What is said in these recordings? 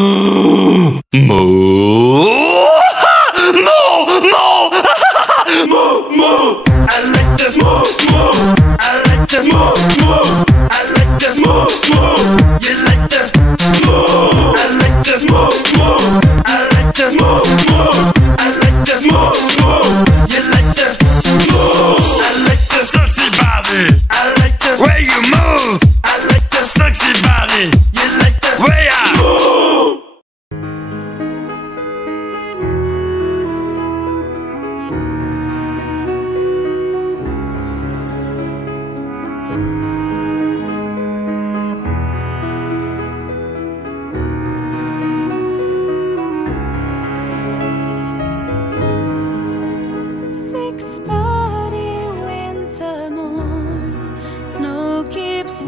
Moo! Moo! Moo! Moo! Moo! Moo! I like the moo! Moo! I like the moo! Moo! I like the moo! Moo! You like the moo! I like the moo! Moo! I like the moo! Moo! I like the moo! Moo! You like the moo! I like the sexy body! I like the way you move! I like the sexy body! You like the way I move!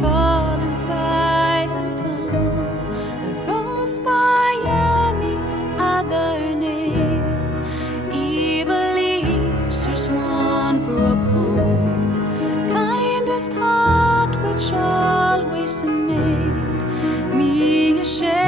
Falling silent on the rose by any other name. Evil leaves her swan brook home, kindest heart which always made me ashamed.